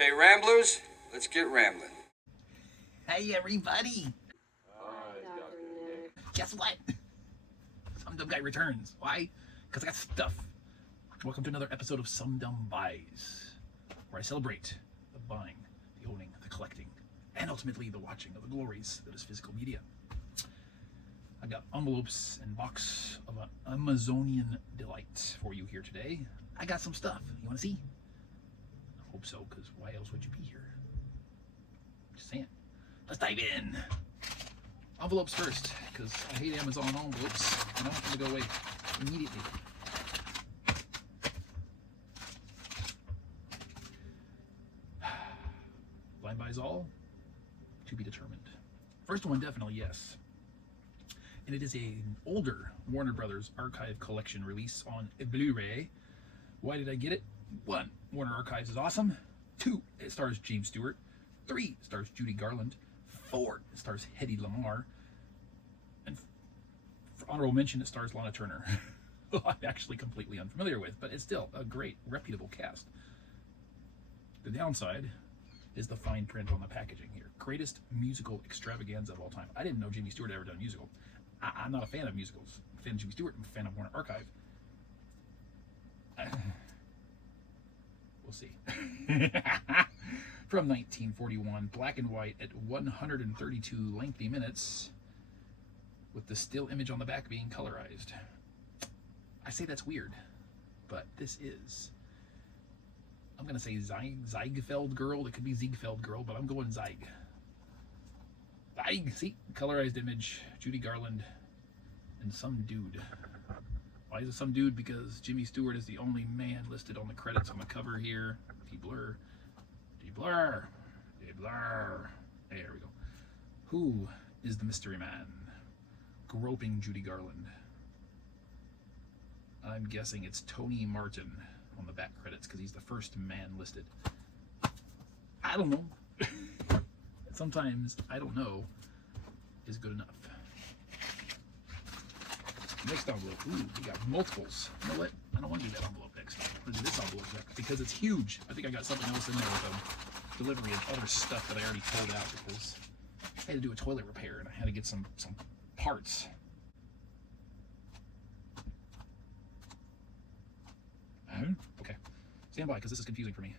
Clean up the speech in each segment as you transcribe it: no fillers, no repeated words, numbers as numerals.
Okay, Ramblers, let's get rambling. Hey, everybody. Hi, Dr. Nick. Guess what? Some Dumb Guy returns. Why? Because I got stuff. Welcome to another episode of Some Dumb Buys, where I celebrate the buying, the owning, the collecting, and ultimately the watching of the glories that is physical media. I got envelopes and box of an Amazonian delight for you here today. I got some stuff. You want to see? I hope so, because why else would you be here? Just saying. Let's dive in. Envelopes first, because I hate Amazon envelopes, and I want them to go away immediately. Blind buys all? To be determined. First one, definitely yes. And it is an older Warner Brothers Archive Collection release on Blu-ray. Why did I get it? 1, Warner Archives is awesome. 2, it stars James Stewart. 3, it stars Judy Garland. 4, it stars Hedy Lamarr. And for honorable mention, it stars Lana Turner, who I'm actually completely unfamiliar with, but it's still a great, reputable cast. The downside is the fine print on the packaging here. Greatest musical extravaganza of all time. I didn't know Jimmy Stewart ever done a musical. I'm not a fan of musicals. I'm a fan of Jimmy Stewart. I'm a fan of Warner Archive. We'll see. From 1941, black and white at 132 lengthy minutes, with the still image on the back being colorized. I say that's weird, but this is. I'm going to say Ziegfeld Girl. It could be Ziegfeld Girl, but I'm going Zeig. Zeig. See? Colorized image. Judy Garland and some dude. Why is it some dude? Because Jimmy Stewart is the only man listed on the credits on the cover here. Blur. Blur. Blur. There we go. Who is the mystery man groping Judy Garland? I'm guessing it's Tony Martin on the back credits because he's the first man listed. I don't know. Sometimes I don't know is good enough. Next envelope. Ooh, we got multiples. You know what? I don't want to do that envelope next. I'm going to do this envelope next because it's huge. I think I got something else in there with delivery of other stuff that I already pulled out because I had to do a toilet repair and I had to get some parts. Okay. Stand by because this is confusing for me.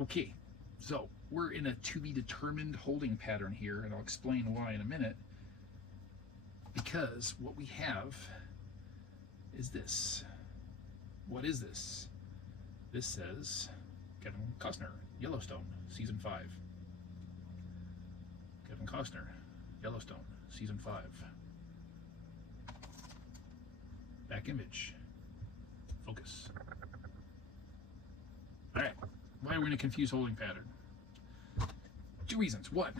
Okay, so we're in a to be determined holding pattern here, and I'll explain why in a minute. Because what we have is this. What is this? This says Kevin Costner, Yellowstone, Season 5. Kevin Costner, Yellowstone, Season 5. Back image. Focus. All right. Why are we in a confused holding pattern? 2 reasons. 1,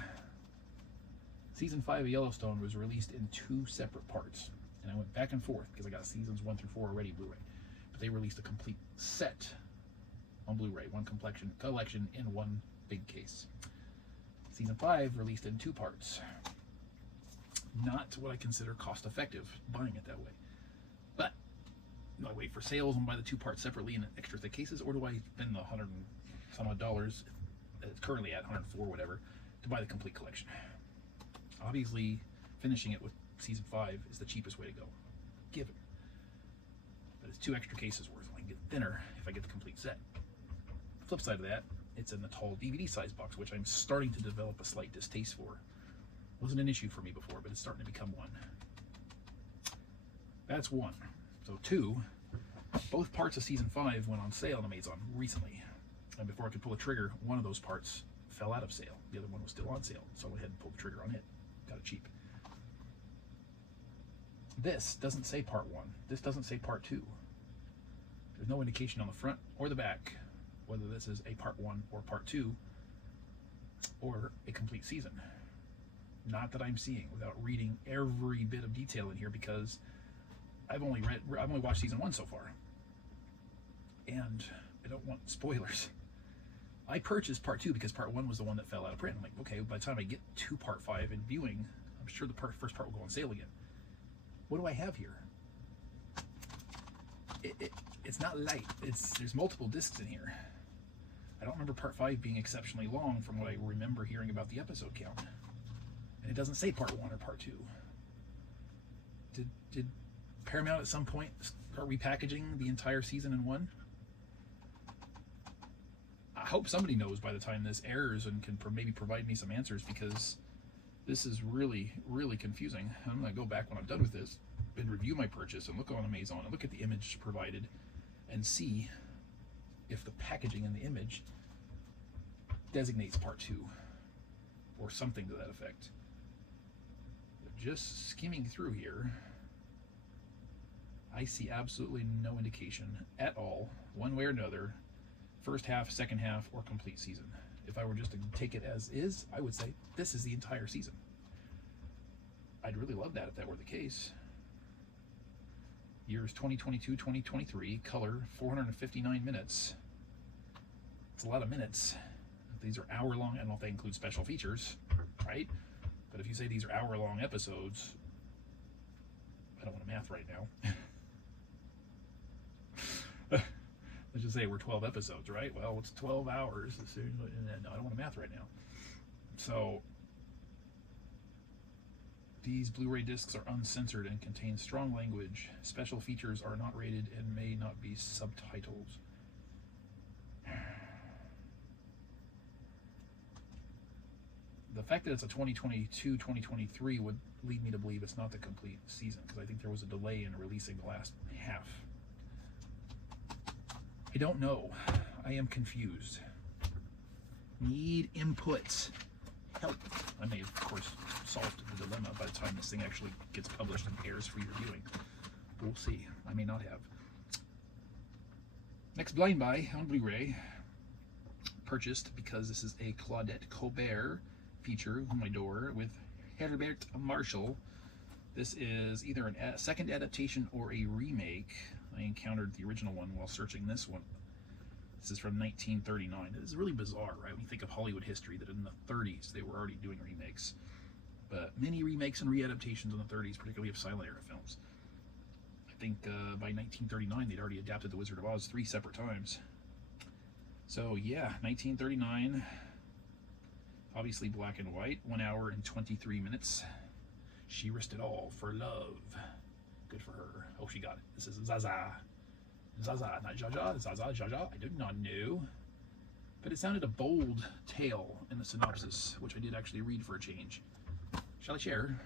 Season 5 of Yellowstone was released in 2 separate parts. And I went back and forth because I got Seasons 1 through 4 already Blu-ray. But they released a complete set on Blu-ray, 1 collection in 1 big case. Season 5 released in 2 parts. Not what I consider cost-effective buying it that way. But do I wait for sales and buy the 2 parts separately in extra thick cases, or do I spend the $100 and some odd dollars that it's currently at, 104 whatever, to buy the complete collection? Obviously, finishing it with Season 5 is the cheapest way to go, given. But it's 2 extra cases worth. I can get thinner if I get the complete set. The flip side of that, it's in the tall DVD size box, which I'm starting to develop a slight distaste for. Wasn't an issue for me before, but it's starting to become one. That's 1. So 2, both parts of Season 5 went on sale on Amazon recently. And before I could pull the trigger, one of those parts fell out of sale. The other one was still on sale. So I went ahead and pulled the trigger on it. Got it cheap. This doesn't say Part 1. This doesn't say Part 2. There's no indication on the front or the back whether this is a Part 1 or Part 2 or a complete season. Not that I'm seeing without reading every bit of detail in here, because I've only watched Season 1 so far. And I don't want spoilers. I purchased part 2 because part 1 was the one that fell out of print. I'm like, okay, by the time I get to part 5 and viewing, I'm sure the first part will go on sale again. What do I have here? It's not light. There's multiple discs in here. I don't remember part 5 being exceptionally long from what I remember hearing about the episode count. And it doesn't say part 1 or part 2. Did Paramount at some point start repackaging the entire season in one? I hope somebody knows by the time this airs and can maybe provide me some answers, because this is really, really confusing. I'm going to go back when I'm done with this and review my purchase and look on Amazon and look at the image provided and see if the packaging in the image designates part 2 or something to that effect. But just skimming through here, I see absolutely no indication at all, one way or another, first half, second half, or complete season. If I were just to take it as is, I would say this is the entire season. I'd really love that if that were the case. Years 2022, 2023, color 459 minutes. It's a lot of minutes. These are hour-long. I don't know if they include special features, right? But if you say these are hour-long episodes, I don't want to math right now. Let's just say we're 12 episodes, right? Well, it's 12 hours. No, I don't want to math right now. So these Blu-ray discs are uncensored and contain strong language. Special features are not rated and may not be subtitles. The fact that it's a 2022-2023 would lead me to believe it's not the complete season, because I think there was a delay in releasing the last half. I don't know. I am confused. Need input. Help. I may have, of course, solved the dilemma by the time this thing actually gets published and airs for your viewing. We'll see. I may not have. Next blind buy on Blu-ray. Purchased because this is a Claudette Colbert feature on my door with Herbert Marshall. This is either a second adaptation or a remake. I encountered the original one while searching this one. This is from 1939. It's really bizarre, right? When you think of Hollywood history, that in the 30s they were already doing remakes. But many remakes and readaptations in the 30s, particularly of silent era films. I think by 1939 they'd already adapted The Wizard of Oz 3 separate times. So yeah, 1939. Obviously black and white, 1 hour and 23 minutes. She risked it all for love. Good for her. Oh, she got it. This is Zaza. Zaza, not Jaja. Zaza, Jaja. I did not know. But it sounded a bold tale in the synopsis, which I did actually read for a change. Shall I share?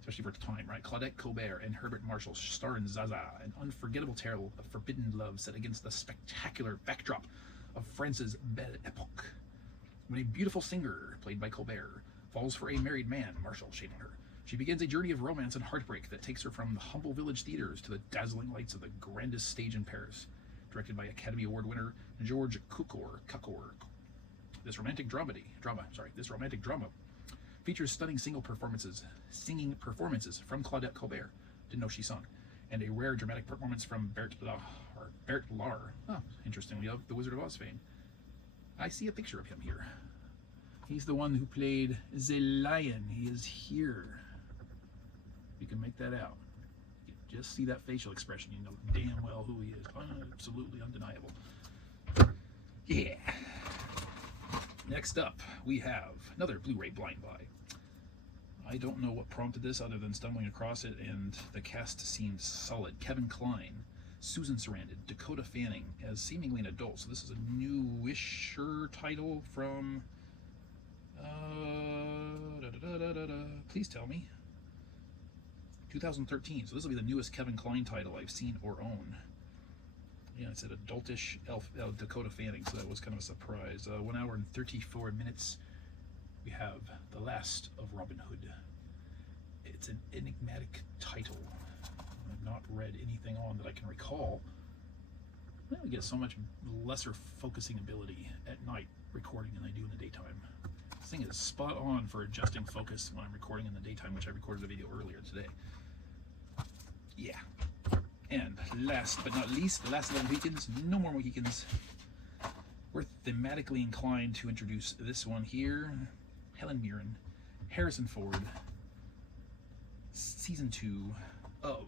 Especially for the time, right? Claudette Colbert and Herbert Marshall star in Zaza, an unforgettable tale of forbidden love set against the spectacular backdrop of France's Belle Epoque. When a beautiful singer, played by Colbert, falls for a married man, Marshall shading her, she begins a journey of romance and heartbreak that takes her from the humble village theaters to the dazzling lights of the grandest stage in Paris. Directed by Academy Award winner George Cukor. This romantic drama features stunning singing performances from Claudette Colbert, didn't know she sung, and a rare dramatic performance from Bert Lahr. Oh, interestingly, of The Wizard of Oz fame. I see a picture of him here. He's the one who played the lion. He is here. You can make that out. You just see that facial expression. You know damn well who he is. Absolutely undeniable. Yeah. Next up, we have another Blu-ray blind buy. I don't know what prompted this other than stumbling across it, and the cast seemed solid. Kevin Kline, Susan Sarandon, Dakota Fanning as seemingly an adult. So this is a newisher title from... please tell me. 2013. So this will be the newest Kevin Kline title I've seen or own. Yeah, it said adultish Dakota Fanning, so that was kind of a surprise. 1 hour and 34 minutes. We have The Last of Robin Hood. It's an enigmatic title. I've not read anything on that I can recall. I get so much lesser focusing ability at night recording than I do in the daytime. This thing is spot on for adjusting focus when I'm recording in the daytime, which I recorded a video earlier today. Yeah. And last but not least, the last of the Mohicans, no more Mohicans. We're thematically inclined to introduce this one here. Helen Mirren, Harrison Ford, Season 2 of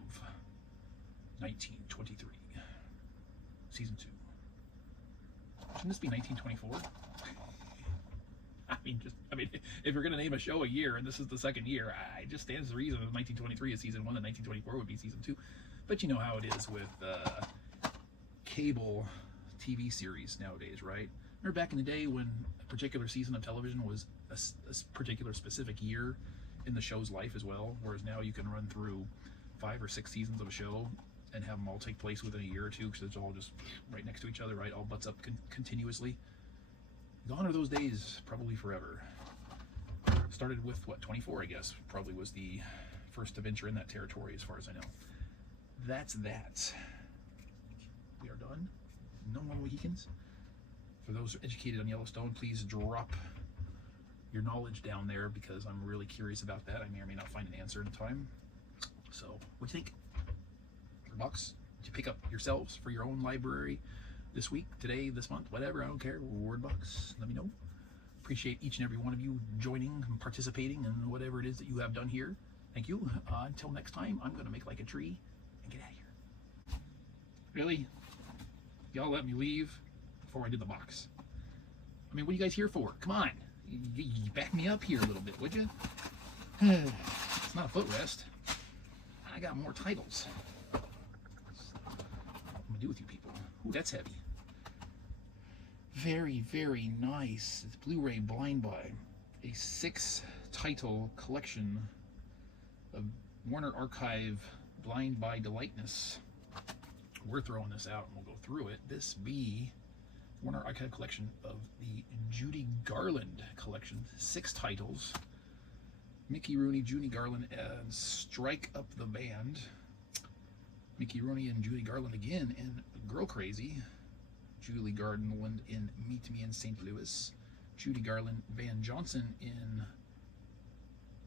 1923. Season 2. Shouldn't this be 1924? I mean, if you're going to name a show a year and this is the second year, it just stands to reason that 1923 is season 1 and 1924 would be season 2. But you know how it is with cable TV series nowadays, right? Remember back in the day when a particular season of television was a particular specific year in the show's life as well, whereas now you can run through 5 or 6 seasons of a show and have them all take place within a year or two because it's all just right next to each other, right? All butts up continuously. Gone are those days, probably forever. Started with, what, 24, I guess, probably was the first to venture in that territory as far as I know. That's that. We are done. No more Mohicans. For those educated on Yellowstone, please drop your knowledge down there because I'm really curious about that. I may or may not find an answer in time. So, what do you think? $100? Did you pick up yourselves for your own library this week, today, this month, whatever? I don't care. $100. Let me know. Appreciate each and every one of you joining and participating in whatever it is that you have done here. Thank you. Until next time, I'm going to make like a tree and get out of here. Really? Y'all let me leave before I did the box. I mean, what are you guys here for? Come on. You back me up here a little bit, would you? It's not a footrest. I got more titles. What am I going to do with you people? Ooh, that's heavy. Very, very nice. It's Blu-ray Blind Buy. A 6-title collection of Warner Archive Blind Buy Delightness. We're throwing this out and we'll go through it. This be Warner Archive collection of the Judy Garland collection. 6 titles. Mickey Rooney, Judy Garland, and Strike Up the Band. Mickey Rooney and Judy Garland again in Girl Crazy. Judy Garland in Meet Me in St. Louis. Judy Garland, Van Johnson in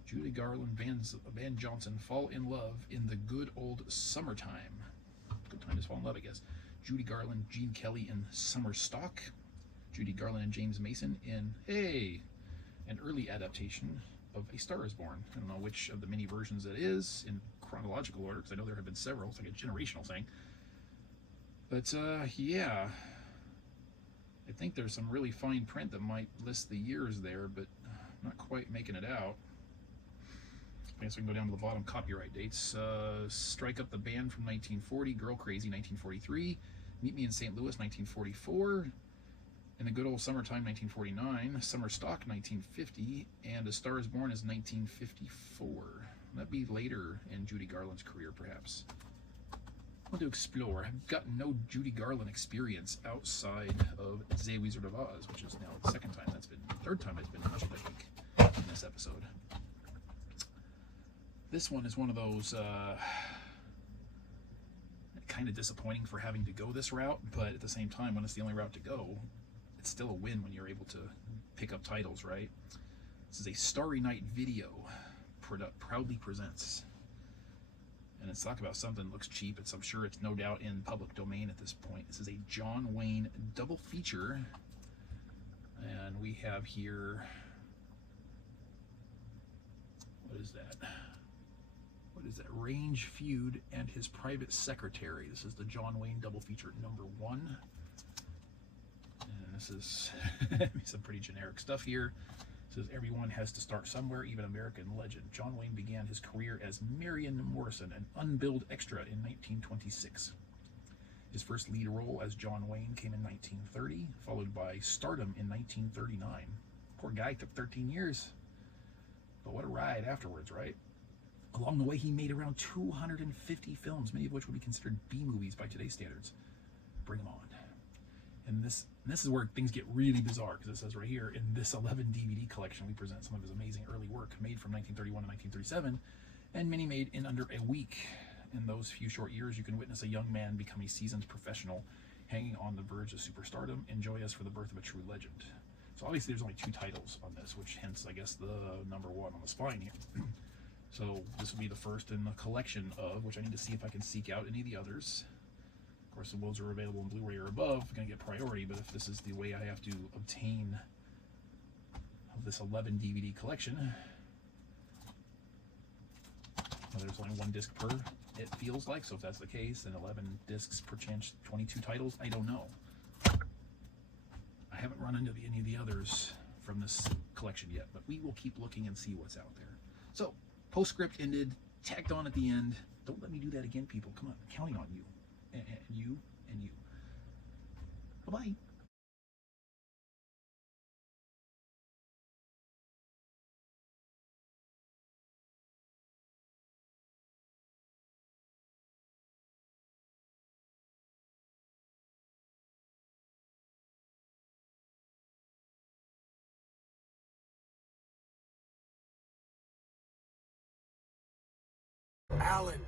Judy Garland, Van Johnson Fall in Love in the Good Old Summertime. Good time to fall in love, I guess. Judy Garland, Gene Kelly in Summer Stock. Judy Garland and James Mason in, an early adaptation of A Star is Born. I don't know which of the many versions that is in chronological order, because I know there have been several. It's like a generational thing. But, yeah. I think there's some really fine print that might list the years there, but not quite making it out. I guess we can go down to the bottom. Copyright dates. Strike Up the Band from 1940. Girl Crazy, 1943. Meet Me in St. Louis, 1944. In the Good Old Summertime, 1949. Summer Stock, 1950. And A Star is Born is 1954. That'd be later in Judy Garland's career, perhaps. I want to explore. I've got no Judy Garland experience outside of The Wizard of Oz, which is now the third time it's been mentioned, I think, in this episode. This one is one of those kind of disappointing for having to go this route, but at the same time, when it's the only route to go, it's still a win when you're able to pick up titles, right? This is a Starry Night Video proudly presents. And it's talk about something that looks cheap. I'm sure it's no doubt in public domain at this point. This is a John Wayne double feature. And we have here, what is that? What is that? Range Feud and His Private Secretary. This is the John Wayne double feature number 1. And this is some pretty generic stuff here. It says everyone has to start somewhere, even American legend. John Wayne began his career as Marion Morrison, an unbilled extra in 1926. His first lead role as John Wayne came in 1930, followed by stardom in 1939. Poor guy, took 13 years. But what a ride afterwards, right? Along the way, he made around 250 films, many of which would be considered B-movies by today's standards. Bring them on. And this is where things get really bizarre, because it says right here, in this 11 DVD collection, we present some of his amazing early work made from 1931 to 1937, and many made in under a week. In those few short years, you can witness a young man become a seasoned professional, hanging on the verge of superstardom. Enjoy us for the birth of a true legend. So obviously there's only 2 titles on this, which hence, I guess, the number 1 on the spine here. So this will be the first in the collection of, which I need to see if I can seek out any of the others. Of course, the ones that are available in Blu-ray or above are going to get priority, but if this is the way I have to obtain this 11 DVD collection, well, there's only one disc per, it feels like, so if that's the case, then 11 discs per chance, 22 titles, I don't know. I haven't run into any of the others from this collection yet, but we will keep looking and see what's out there. So, postscript ended, tacked on at the end. Don't let me do that again, people. Come on, I'm counting on you. And you, and you. Bye-bye. Alan.